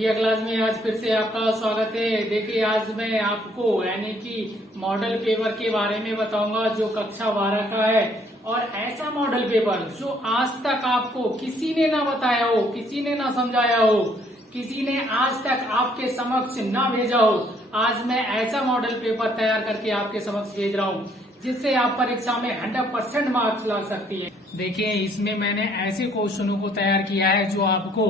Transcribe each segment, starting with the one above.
Dear class में आज फिर से आपका स्वागत है। देखिए आज मैं आपको यानी कि मॉडल पेपर के बारे में बताऊंगा जो कक्षा 12 का है, और ऐसा मॉडल पेपर जो आज तक आपको किसी ने ना बताया हो, किसी ने ना समझाया हो, किसी ने आज तक आपके समक्ष ना भेजा हो। आज मैं ऐसा मॉडल पेपर तैयार करके आपके समक्ष भेज रहा हूँ जिससे आप परीक्षा में 100% मार्क्स ला सकती है। देखिए इसमें मैंने ऐसे क्वेश्चनों को तैयार किया है जो आपको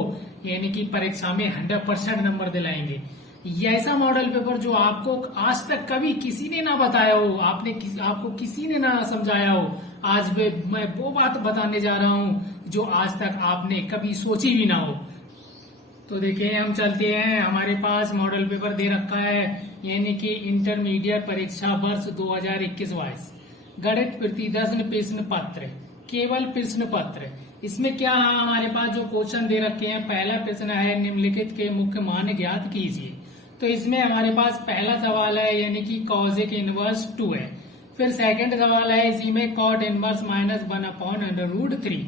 यानी कि परीक्षा में 100% नंबर दिलाएंगे। ये ऐसा मॉडल पेपर जो आपको आज तक कभी किसी ने ना बताया हो, आपको किसी ने ना समझाया हो। आज मैं वो बात बताने जा रहा हूँ जो आज तक आपने कभी सोची भी ना हो। तो देखिए हम चलते हैं, हमारे पास मॉडल पेपर दे रखा है यानी कि इंटरमीडिएट परीक्षा वर्ष 2021-22 गणित प्रतिदर्शन प्रश्न पत्र, केवल प्रश्न पत्र। इसमें क्या है, हमारे पास जो क्वेश्चन दे रखे हैं, पहला प्रश्न है निम्नलिखित के मुख्य मान ज्ञात कीजिए। तो इसमें हमारे पास पहला सवाल है यानी कि कॉजेक इनवर्स 2 है। फिर सेकंड सवाल है इसी में कॉट इनवर्स -1/√3।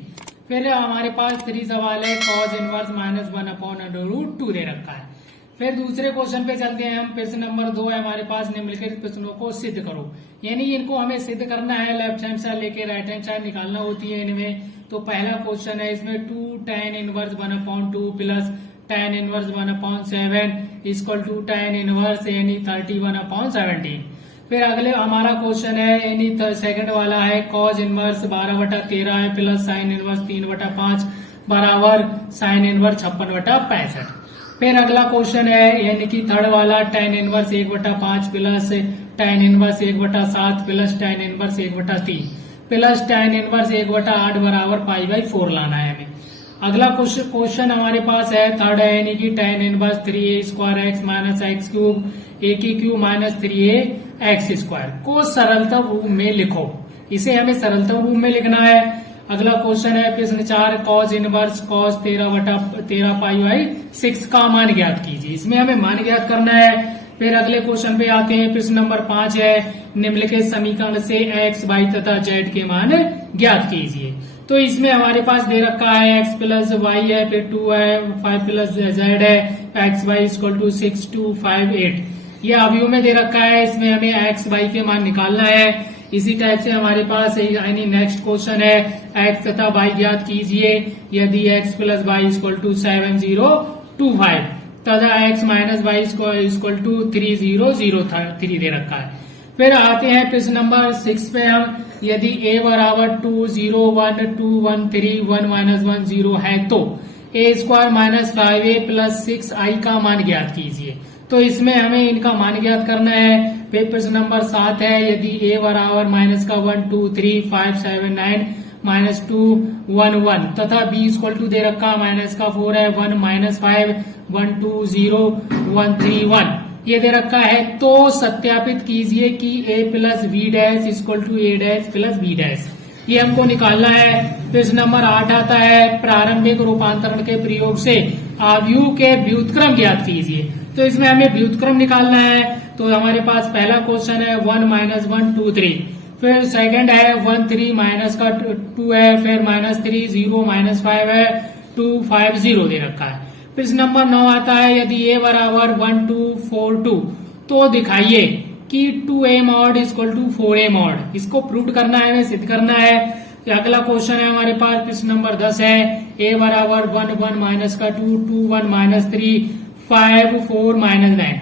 फिर हमारे पास 3 सवाल है कॉज इनवर्स -1/√2 दे रखा है। फिर दूसरे क्वेश्चन पे चलते हैं हम। प्रश्न नंबर 2 है हमारे पास निम्नलिखित प्रश्नों को सिद्ध करो, यानी इनको हमें सिद्ध करना है। लेफ्ट हैंड साइड लेके राइट हैंड साइड निकालना होती है इनमें। तो पहला क्वेश्चन है इसमें 2 tan inverse 1/2 plus tan inverse 1/7 equal to tan inverse यानी 31/17। फिर अगले हमारा क्वेश्चन है यानी सेकंड वाला है कॉज इनवर्स 12/13 है प्लस साइन इनवर्स 3/5 बराबर साइन इनवर्स 56/65। फिर अगला क्वेश्चन है यानी कि थर्ड वाला tan inverse 1/5 plus tan inverse 1/7 plus tan inverse 1/3 plus tan inverse 1/8 बराबर π/4 लाना है हमें। अगला क्वेश्चन हमारे पास है थर्ड है यानी कि tan inverse 3a² x minus x cube a³ minus 3a x² को सरलता रूप में लिखो। इसे हमें सरलता रूप में लिखना है। अगला क्वेश्चन है प्रश्न 4 कॉज इनवर्स cos 13/13 π/6 का मान ज्ञात कीजिए। इसमें हमें मान ज्ञात करना है। फिर अगले क्वेश्चन पे आते हैं। प्रश्न नंबर 5 है निम्नलिखित समीकरण से x, y तथा z के मान ज्ञात कीजिए। तो इसमें हमारे पास दे रखा है x प्लस वाई है, फिर 2 है, 5 प्लस z है, एक्स वाई इक्वल टू 6, 2, 5, 8। ये अवयव में दे रखा है। इसमें हमें x, y के मान निकालना है। इसी टाइप से हमारे पास यानी नेक्स्ट क्वेश्चन है x तथा y ज्ञात कीजिए यदि x plus y equal to 7025 तथा x minus y equal to 3003 दे रखा है। फिर आते हैं प्रश्न नंबर 6 पे हम। यदि a बराबर 2, 0, 1, 2, 1, 3, 1 माइनस 1, 0 है तो a² minus 5a plus 6i का मान ज्ञात कीजिए। तो इसमें हमें इनका मान ज्ञात करना है। फिर प्रश्न नंबर 7 है यदि a बराबर माइनस का 1, 2, 3, 5, 7, 9 माइनस 2, 1, 1 तथा b इक्वल टू दे रखा माइनस का 4 है 1 माइनस 5, 1, 2, 0, 1, 3, 1 ये दे रखा है। तो सत्यापित कीजिए कि a plus b dash equal to a dash plus b dash, ये हमको निकालना है। प्रश्न नंबर 8 आता है प्रारंभिक रूपांतरण के प्रयोग से आव्यूह के व्युत्क्रम ज्ञात कीजिए। तो इसमें हमें व्युत्क्रम निकालना है। तो हमारे पास पहला क्वेश्चन है 1 माइनस 1, 2, 3। फिर सेकंड है 1, 3 माइनस का 2 है, फिर माइनस 3, 0 माइनस 5 है, 2, 5, 0 दे रखा है। प्रश्न नंबर 9 आता है यदि a बराबर 1, 2, 4, 2 तो दिखाइए कि 2a mod equal to 4a mod. इसको प्रूव करना है, हमें सिद्ध करना है। अगला क्वेश्चन है हमारे पास प्रश्न नंबर 10 है a बराबर 1, 1 माइनस का 2, 2, 1 माइनस 3, 5, 4 माइनस 9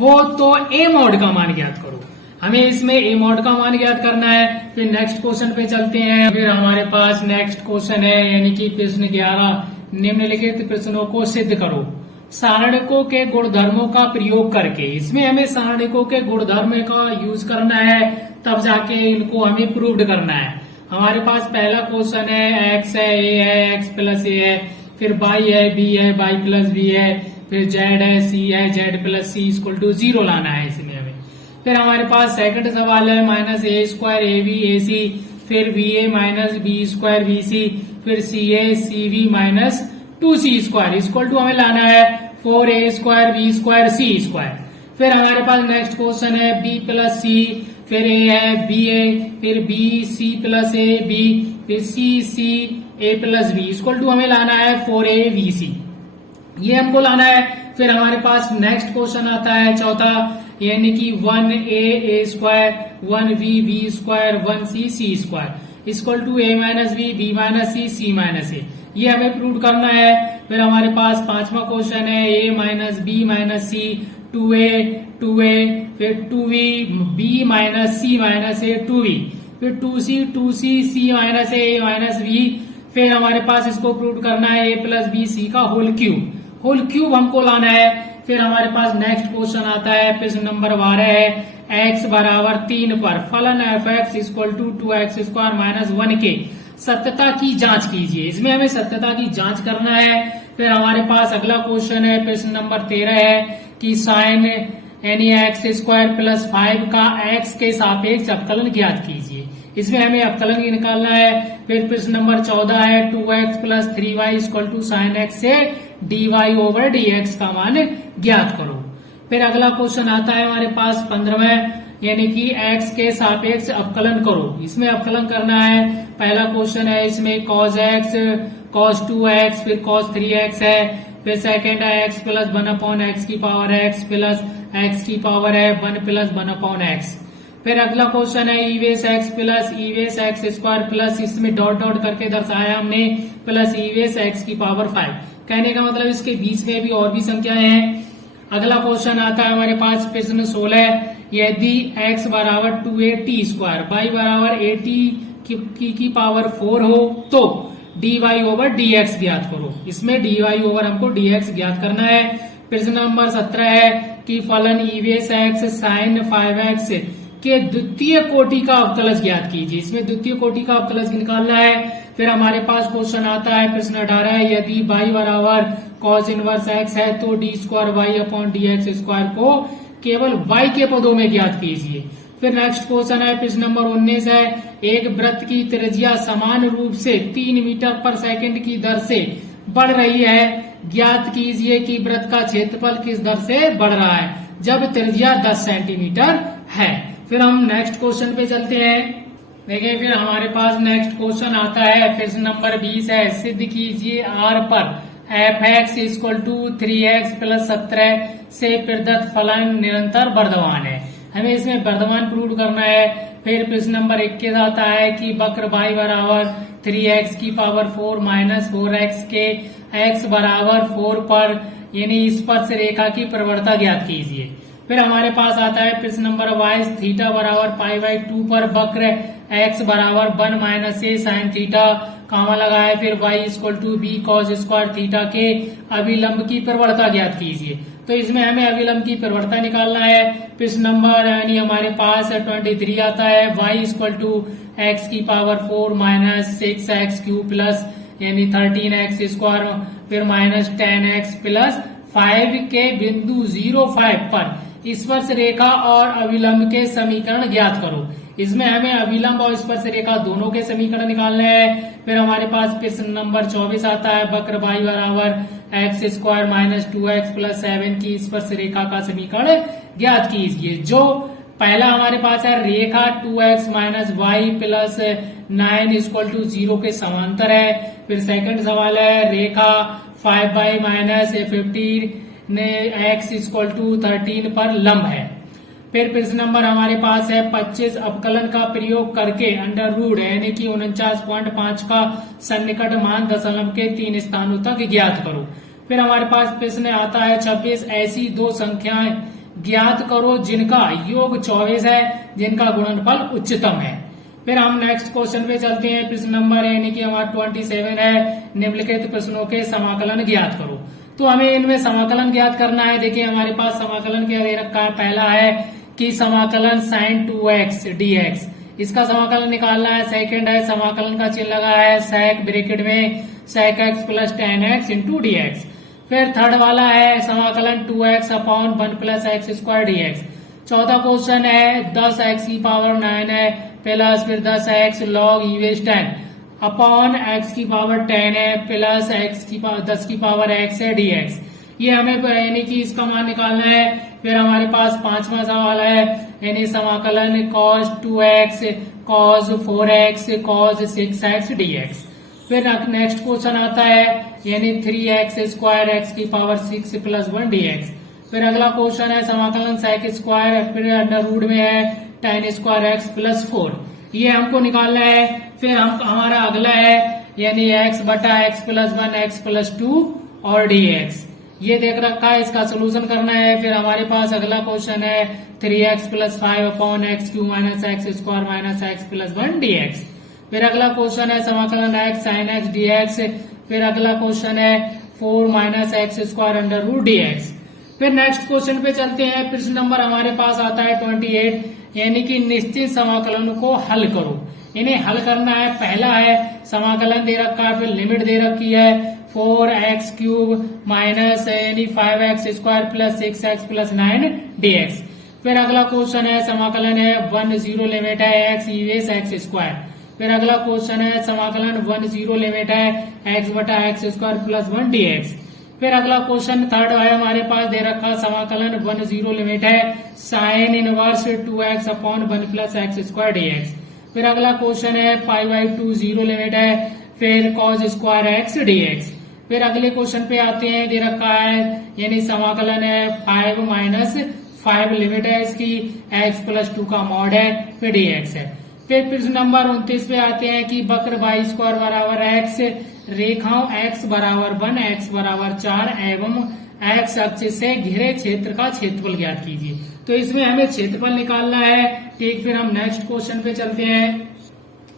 हो तो a मॉड का मान ज्ञात करो। हमें इसमें a मॉड का मान ज्ञात करना है। फिर नेक्स्ट क्वेश्चन पे चलते हैं। फिर हमारे पास नेक्स्ट क्वेश्चन है यानी कि प्रश्न 11 निम्नलिखित प्रश्नों को सिद्ध करो सारणिकों के गुणधर्मों का प्रयोग करके। इसमें हमें सारणिकों के गुणधर्म का यूज करना है, तब जाके इनको हमें प्रूव्ड करना है। हमारे पास पहला क्वेश्चन है x है, a है, x प्लस a है, फिर y है, b है, y प्लस b है, फिर z है, c है, z plus c equal to 0 लाना है इसमें हमें। फिर हमारे पास सेकंड सवाल है माइनस a² ab ac, फिर ba माइनस b² bc, फिर ca cb minus 2c² equal to हमें लाना है 4a² b² c²। फिर हमारे पास नेक्स्ट क्वेश्चन है b प्लस c, फिर a है, b a, फिर b c plus a b, फिर c c a plus b equal to हमें लाना है 4a bc। ये हमको लाना है। फिर हमारे पास नेक्स्ट क्वेश्चन आता है चौथा, यानी कि 1a square 1b square 1c square equal to a minus B minus C minus A. ये हमें प्रूव करना है। फिर हमारे पास पांचवा क्वेश्चन है a minus B minus c 2a फिर 2b b minus C minus a 2b फिर 2c c minus a minus b. फिर हमारे पास इसको प्रूव करना है a प्लस बी सी का होल क्यूब हमको लाना है। फिर हमारे पास नेक्स्ट क्वेश्चन आता है प्रश्न नंबर 12 है x बराबर 3 पर फलन f x equal to 2x square minus 1 के सत्यता की जांच कीजिए। इसमें हमें सत्यता की जांच करना है। फिर हमारे पास अगला क्वेश्चन है प्रश्न नंबर 13 है कि साइन यानी एक्स स्क्वायर प्लस 5 का x के सापेक्ष अवकलन ज्ञात कीजिए। इसमें हमें अवकलन निकालना है। फिर प्रश्न नंबर 14 है 2x plus 3y equal to sine x से dy ओवर dx का मान ज्ञात करो। फिर अगला क्वेश्चन आता है हमारे पास 15वें, यानी कि x के सापेक्ष अवकलन करो। इसमें अवकलन करना है। पहला क्वेश्चन है इसमें cos x cos 2x फिर cos 3x है। फिर सेकेंड है x प्लस 1 अपॉन एक्स की पावर x प्लस x की पावर है 1 प्लस 1 अपॉन एक्स। फिर अगला क्वेश्चन है ई वेस एक्स प्लस ई वेस एक्स स्क्वायर प्लस इसमें डॉट डॉट करके दर्शाया हमने प्लस ई वेस एक्स की पावर 5। कहने का मतलब इसके बीच में भी और भी संख्याएं हैं। अगला क्वेश्चन आता है हमारे पास प्रश्न 16, यदि x बराबर 2a स्क्वायर y बराबर a की पावर 4 हो तो dy ओवर dx ज्ञात करो। इसमें dy ओवर हमको dx ज्ञात करना है। प्रश्न नंबर 17 है कि फलन ई वेस एक्स साइन 5x के द्वितीय कोटि का अवकलज ज्ञात कीजिए। इसमें द्वितीय कोटि का अवकलज निकालना है। फिर हमारे पास क्वेश्चन आता है प्रश्न 18 है यदि y बराबर cos इनवर्स x है तो d square y upon d x square को केवल y के पदों में ज्ञात कीजिए। फिर नेक्स्ट क्वेश्चन है प्रश्न नंबर 19 है एक वृत्त की त्रिज्या समान रूप से 3 मीटर पर सेकंड की दर से बढ़ रही है, ज्ञात कीजिए कि वृत्त का क्षेत्रफल किस दर से बढ़ रहा है जब त्रिज्या 10 सेंटीमीटर है। फिर हम नेक्स्ट क्वेश्चन पे चलते हैं। देखिए फिर हमारे पास नेक्स्ट क्वेश्चन आता है प्रश्न नंबर 20 है सिद्ध कीजिए R पर f x equal to 3x plus 17 से प्रदत्त फलन निरंतर वर्धमान है। हमें इसमें वर्धमान प्रूव करना है। फिर प्रश्न नंबर 21 आता है कि वक्र y बराबर 3x की पावर 4 माइनस 4x के x बराबर 4 पर यानी स्पर्श रेखा की प्रवणता ज्ञात कीजिए। फिर हमारे पास आता है प्रश्न नंबर 22 थीटा बराबर पाई बाई 2 पर वक्र x बराबर 1 minus a sine theta comma लगाए फिर y equal to b cos square theta के अभिलंब की प्रवणता ज्ञात कीजिए। तो इसमें हमें अभिलंब की प्रवणता निकालना है। प्रश्न नंबर यानी हमारे पास 23 आता है y इक्वल टू एक्स की power 4 minus 6x cube plus यानी 13x स्क्वायर फिर माइनस 10x प्लस 5 के बिंदु 05 पर स्पर्श रेखा और अभिलंब के समीकरण ज्ञात करो। इसमें हमें अभिलंब और स्पर्श रेखा दोनों के समीकरण निकालने हैं। फिर हमारे पास प्रश्न नंबर 24 आता है वक्र y बराबर x square minus 2x plus 7 की स्पर्श रेखा का समीकरण ज्ञात कीजिए। जो पहला हमारे पास है रेखा 2x minus y plus 9 equal to 0 के समांतर है। फिर सेकंड सवाल है रेखा 5y माइनस 15 ने x इक्वल टू 13 पर लंब है। फिर प्रश्न नंबर हमारे पास है 25 अवकलन का प्रयोग करके अंडर रूट यानी कि 49.5 का सन्निकट मान दशमलव के 3 स्थानों तक ज्ञात करो। फिर हमारे पास प्रश्न आता है 26 ऐसी दो संख्याएं ज्ञात करो जिनका योग 24 है जिनका गुणनफल उच्चतम है। फिर हम नेक्स्ट क्वेश्चन पे चलते हैं। प्रश्न नंबर यानी कि हमारा 27 है निम्नलिखित प्रश्नों के समाकलन ज्ञात करो। तो हमें इनमें समाकलन ज्ञात करना है। देखिए हमारे पास समाकलन क्या दे रखा है। पहला है कि समाकलन साइन 2x dx इसका समाकलन निकालना है। सेकंड है समाकलन का चिन्ह लगा है sec ब्रैकेट में sec x plus 10x into dx। फिर थर्ड वाला है समाकलन 2x upon 1 plus x square dx। चौथा क्वेश्चन है 10x की पावर 9 है प्लस फिर 10x लॉग ई बेस 10 अपॉन x की पावर 10 है प्लस x की पावर 10 की पावर x है dx। ये हमें यानी कि इसका मान निकालना है। फिर हमारे पास पांचवा सवाल है यानी समाकलन cos 2x cos 4x cos 6x dx। फिर नेक्स्ट क्वेश्चन आता है यानी 3x² x की पावर 6 प्लस 1 dx। फिर अगला क्वेश्चन है समाकलन sec स्क्वायर फिर अंडर रूट में है tan² x प्लस 4, ये हमको निकालना है। फिर हमारा अगला है यानी x बटा x प्लस 1 x प्लस 2 और dx, ये देख रखा है, इसका सोल्यूशन करना है। फिर हमारे पास अगला क्वेश्चन है 3x plus 5 upon x Q minus x square minus x plus 1 dx। फिर अगला क्वेश्चन है समाकलन x sin x dx। फिर अगला क्वेश्चन है 4 minus x square under root dx। फिर नेक्स्ट क्वेश्चन पे चलते हैं। प्रश्न नंबर हमारे पास आता है 28, यानी कि निश्चित समाकलन को हल करो। इन्हें हल करना है। पहला है समाकलन दे रखा है, फिर लिमिट दे रखी है 4x³ माइनस यानी 5x² plus 6x plus 9 dx। फिर अगला क्वेश्चन है समाकलन है 1 0 लिमिट है x इवेस x²। फिर अगला क्वेश्चन है समाकलन 1 0 लिमिट है x बटा x² प्लस 1 dx। फिर अगला क्वेश्चन थर्ड है हमारे पास दे रखा समाकलन 1 0 लिमिट है sine inverse 2x upon 1 plus x² dx। फिर अगला क्वेश्चन है π/2 0 लिमिट है फिर cos स्क्वायर x dx। फिर अगले क्वेश्चन पे आते हैं, दे रखा है यानी समाकलन है 5 माइनस 5 लिमिट है इसकी x प्लस 2 का मॉड है फिर dx है। फिर प्रश्न नंबर 29 पे आते हैं कि वक्र y² बराबर x, रेखाओं x बराबर 1 x बराबर 4 एवं x अक्ष से घिरे क्षेत्र का क्षेत्रफल ज्ञात कीजिए। तो इसमें हमें क्षेत्रफल निकालना है। ठीक, फिर हम नेक्स्ट क्वेश्चन पे चलते हैं।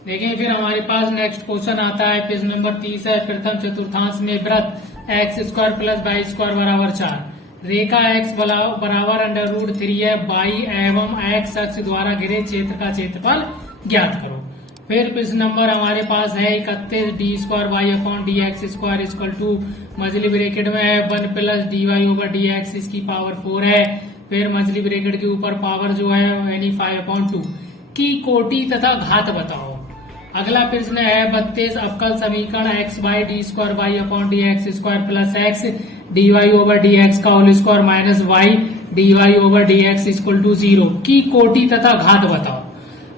देखिए फिर हमारे पास नेक्स्ट क्वेश्चन आता है, पेज नंबर 30 है। प्रथम चतुर्थांश में वृत्त x² प्लस y² बराबर 4, रेखा x बराबर अंडर रूट 3 है, y एवं x अक्ष द्वारा घिरे क्षेत्र का क्षेत्रफल ज्ञात करो। फिर प्रश्न नंबर हमारे पास है 31, d² y upon dx² equal to मछली ब्रैकेट में है 1 प्लस dy ओवर dx इसकी पावर 4 है। फिर मछली ब्रैकेट के ऊपर पावर जो है यानी 5/2 की कोटि तथा घात बताओ। अगला प्रश्न है 32, अवकल समीकरण x/d² y upon dx² plus x dy over dx का whole square minus y dy over dx equal to 0 की कोटि तथा घात बताओ।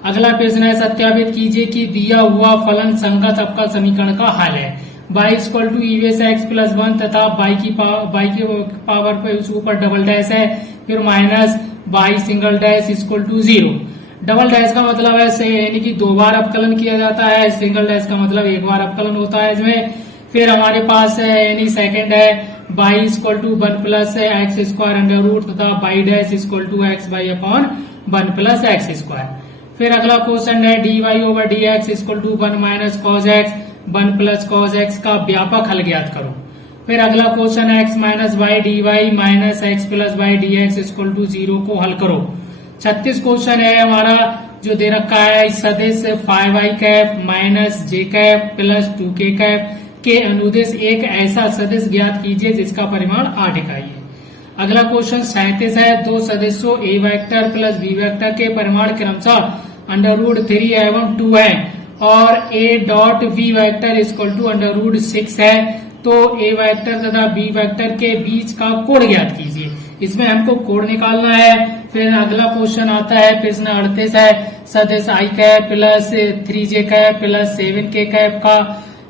अगला प्रश्न है सत्यापित कीजिए कि दिया हुआ फलन संगत अवकल समीकरण का हल है। y इक्वल टू इवेस x प्लस 1 तथा y की पावर पे ऊपर डबल डैश है फिर minus y single dash equal to 0। Double dash का मतलब है यानी कि 2 बार अवकलन किया जाता है, सिंगल डैश का मतलब 1 बार अवकलन होता है इसमें। फिर हमारे पास है यानी सेकंड है y equal to 1 plus x² under root तथा y dash equal to x y upon 1 plus x²। फिर अगला क्वेश्चन है dy over dx equal to 1 minus cos x 1 plus cos x का व्यापक हल ज्ञात करो। फिर अगला क्वेश्चन है x minus y dy minus x plus y dx equal to 0 को हल करो। 36 क्वेश्चन है हमारा जो दे रखा है सदिश 5i minus j plus 2k के अनुदेश एक ऐसा सदिश ज्ञात कीजिए जिसका परिमाण 8 इकाई है। अगला क्वेश्चन 37 है, दो सदिशों a vector plus b vector के परिमाण क्रमशः अंडर रूट 3 एवं 2 है और a dot b vector equal to under root 6 है, तो a वेक्टर तथा b वेक्टर के बीच का कोण ज्ञात कीजिए। इसमें हमको कोण निकालना है। फिर अगला क्वेश्चन आता है प्रश्न 38 है, सदिश i plus 3j plus 7k का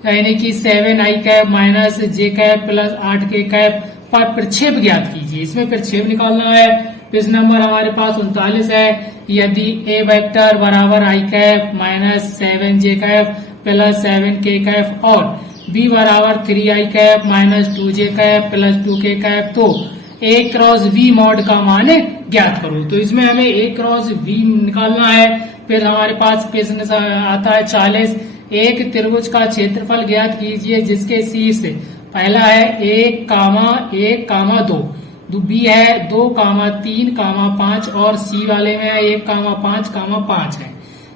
यानी कि 7i minus j plus 8k पर प्रक्षेप ज्ञात कीजिए। इसमें प्रक्षेप निकालना है। प्रश्न नंबर हमारे पास 39 है, यदि a वेक्टर बराबर i minus 7j plus 7k और b बराबर 3i minus 2j plus 2k तो a क्रॉस v मॉड का मान ज्ञात करो। तो इसमें हमें a क्रॉस v निकालना है। फिर हमारे पास प्रश्न आता है 40, एक त्रिभुज का क्षेत्रफल ज्ञात कीजिए जिसके शीर्ष पहला है 1,1,2, बी है 2,3,5 और सी वाले में 1,5,5 है।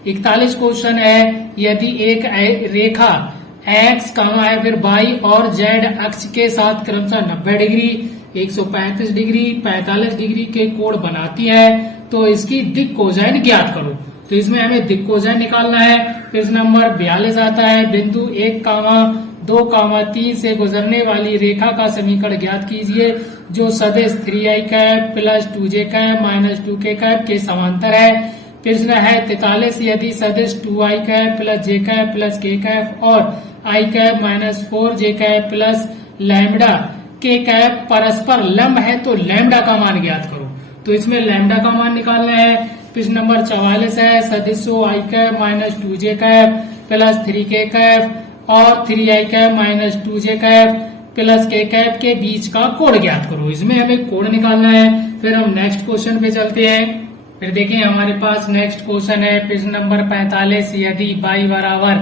41 क्वेश्चन है, यदि एक रेखा x है फिर y और z अक्ष के साथ क्रमशः 90 डिग्री 135 डिग्री 45 डिग्री के कोण बनाती है तो इसकी दिक् कोसाइन ज्ञात करो। तो इसमें हमें दिक् कोसाइन निकालना है। प्रश्न नंबर 42 आता है, बिंदु 1,2,3 से गुजरने वाली रेखा का समीकरण ज्ञात कीजिए जो सदिश 3i plus 2j minus 2k के समांतर है। प्रश्न है 43, यदि सदिश 2i plus j plus k और I cap minus 4j cap plus lambda के कैप परस्पर लंब है तो लैम्बडा का मान ज्ञात करो। तो इसमें लैम्बडा का मान निकालना है। प्रश्न नंबर 44 है सदिशों I cap minus 2j cap plus 3k cap और 3i cap minus 2j cap plus k cap के बीच का कोण ज्ञात करो। इसमें हमें कोण निकालना है। फिर हम नेक्स्ट क्वेश्चन पे चलते हैं। फिर देखिए हमारे पास नेक्स्ट क्वेश्चन है प्रश्न नंबर 45, यदि y बराबर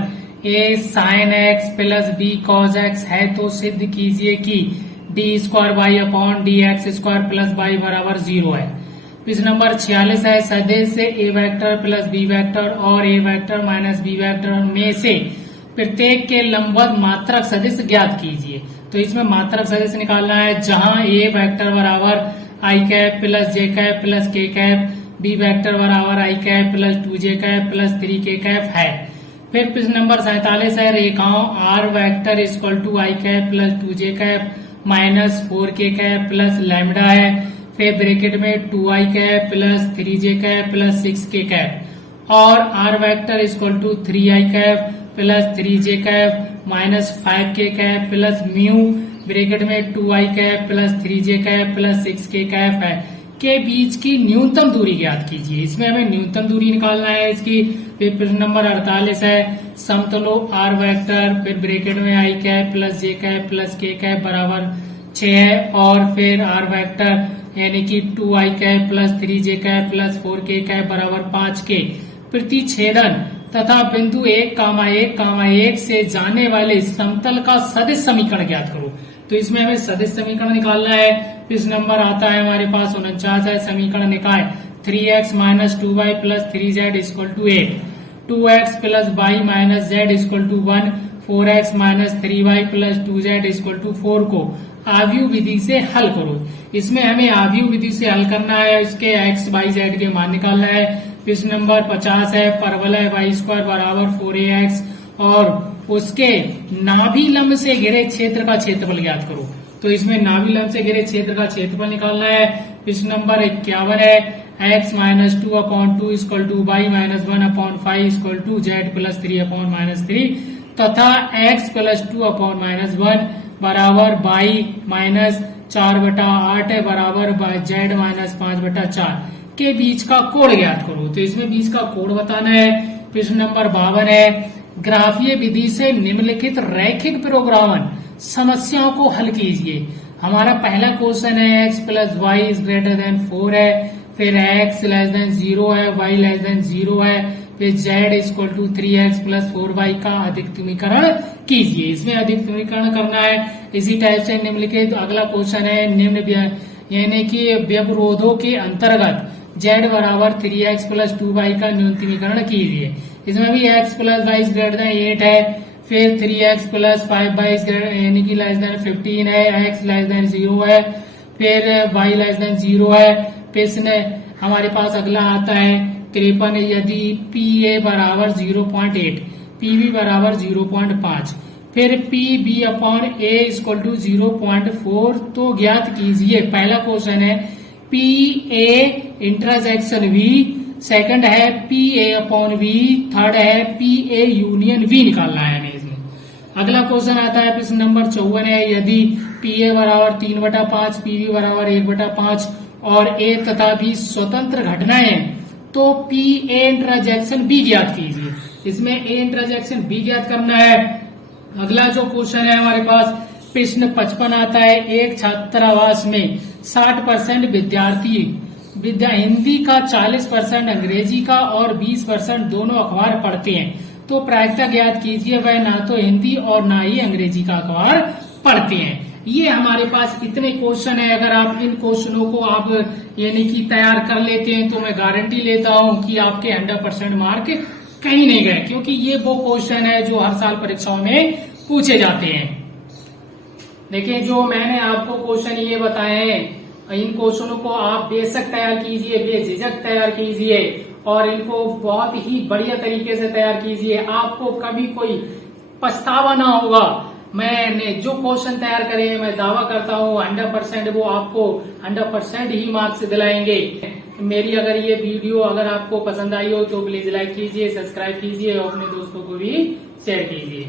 a sin x plus b cos x है तो सिद्ध कीजिए कि d square y upon d x square plus y बराबर 0 है। प्रश्न नंबर 46 है सदिश से a vector plus b vector और a vector minus b vector में से प्रत्येक के लंबवत मात्रक सदिश ज्ञात कीजिए। तो इसमें मात्रक सदिश निकालना है, जहां ए वेक्टर बराबर I cap plus J cap plus K cap, B vector बराबर I cap plus 2j cap plus 3k cap है। फिर प्रश्न नंबर 47 है रेखाओं R vector equal to I cap plus 2j cap minus 4k cap plus lambda है। फिर bracket में 2i cap plus 3j cap plus 6k cap और R vector equal to 3i cap plus 3j cap minus 5k cap plus mu bracket में 2i cap plus 3j cap plus 6k cap है के बीच की न्यूनतम दूरी ज्ञात कीजिए। इसमें हमें न्यूनतम दूरी निकालना है इसकी। फिर प्रश्न नंबर 48 है समतलों आर वेक्टर फिर ब्रैकेट में आई cap plus J cap plus K cap बराबर 6 है और फिर आर वेक्टर यानी कि 2i cap plus 3j cap plus 4k cap बराबर 5k प्रतिच्छेदन तथा बिंदु 1,1,1 से जाने वाले समतल का सदिश समीकरण ज्ञात करो। तो इसमें हमें सदिश समीकरण निकालना है। प्रश्न नंबर आता है हमारे पास 49 है समीकरण निकाय 3x minus 2y plus 3z equal to 8, 2x plus y minus z equal to 1, 4x minus 3y plus 2z equal to 4 को आव्यूह विधि से हल करो। इसमें हमें आव्यूह विधि से हल करना है, इसके x y z के मान निकालना है। प्रश्न नंबर 50 है परवलय y स्क्वायर बराबर 4ax और उसके नाभि लंब से घिरे क्षेत्र का क्षेत्रफल ज्ञात करो। तो इसमें नाभि लंब से घिरे क्षेत्र का क्षेत्रफल निकालना है। प्रश्न नंबर 51 है x minus 2/2 equal to y minus 1/5 equal to z plus 3/-3 तथा x प्लस 2/-1 बराबर y माइनस 4/8 है बराबर z माइनस 5/4 के बीच का कोण ज्ञात करो। तो इसमें बीच का कोण बताना है। प्रश्न नंबर 52 है ग्राफीय विधि से निम्नलिखित रैखिक प्रोग्रामन समस्याओं को हल कीजिए। हमारा पहला क्वेश्चन है x plus y is greater than 4 है, फिर x लेस देन 0 है, y लेस देन 0 है, फिर z equal to 3x plus 4y का अधिकतमीकरण कीजिए। इसमें अधिकतमीकरण करना है। इसी टाइप से निम्नलिखित अगला क्वेश्चन है निम्न यानी कि व्यवरोधों के अंतर्गत z बराबर 3x प्लस 2y का न्यूनतमीकरण कीजिए। इसमें भी x plus y greater than 8 है, फिर 3x प्लस 5y यानी कि लेस देन 15 है, x लेस देन 0 है, फिर y लेस देन 0 है। प्रश्न हमारे पास अगला आता है 53 यदि PA बराबर 0.8 PB बराबर 0.5 फिर PB upon A equal to 0.4 तो ज्ञात कीजिए। पहला क्वेश्चन है PA इंटरसेक्शन V, सेकंड है PA अपॉन V, थर्ड है PA यूनियन V निकालना है हमें इसमें। अगला क्वेश्चन आता है प्रश्न नंबर 54 है यदि PA बराबर 3/5 PB बराबर 1/5 और A तथा B स्वतंत्र घटनाएं हैं तो PA इंटरजेक्शन B ज्ञात कीजिए। इसमें A इंटरजेक्शन B ज्ञात करना है। अगला जो क्वेश्चन है हमारे पास प्रश्न 55 आता है एक छात्रावास में 60% विद्यार्थी हिंदी का, 40% अंग्रेजी का और 20% दोनों अखबार पढ़ते हैं तो प्रायिकता ज्ञात कीजिए वह ना तो हिंदी और ना ही अंग्रेजी का अखबार पढ़ते हैं। ये हमारे पास इतने क्वेश्चन है। अगर आप इन क्वेश्चनों को आप यानी कि तैयार कर लेते हैं तो मैं गारंटी लेता हूं कि आपके 100% मार्क कहीं नहीं गए, क्योंकि ये वो क्वेश्चन है जो हर साल परीक्षाओं में पूछे जाते हैं। देखिए जो मैंने आपको क्वेश्चन ये बताए हैं इन क्वेश्चनों को आप बेशक तैयार कीजिए, बेझिझक तैयार कीजिए और इनको बहुत ही बढ़िया तरीके से तैयार कीजिए। आपको कभी कोई पछतावा ना होगा। मैंने जो क्वेश्चन तैयार करे मैं दावा करता हूँ 100% वो आपको 100% ही मार्क्स दिलाएंगे। मेरी अगर ये वीडियो अगर आपको पसंद आई हो तो प्लीज लाइक कीजिए, सब्सक्राइब कीजिए और अपने दोस्तों को भी शेयर कीजिए।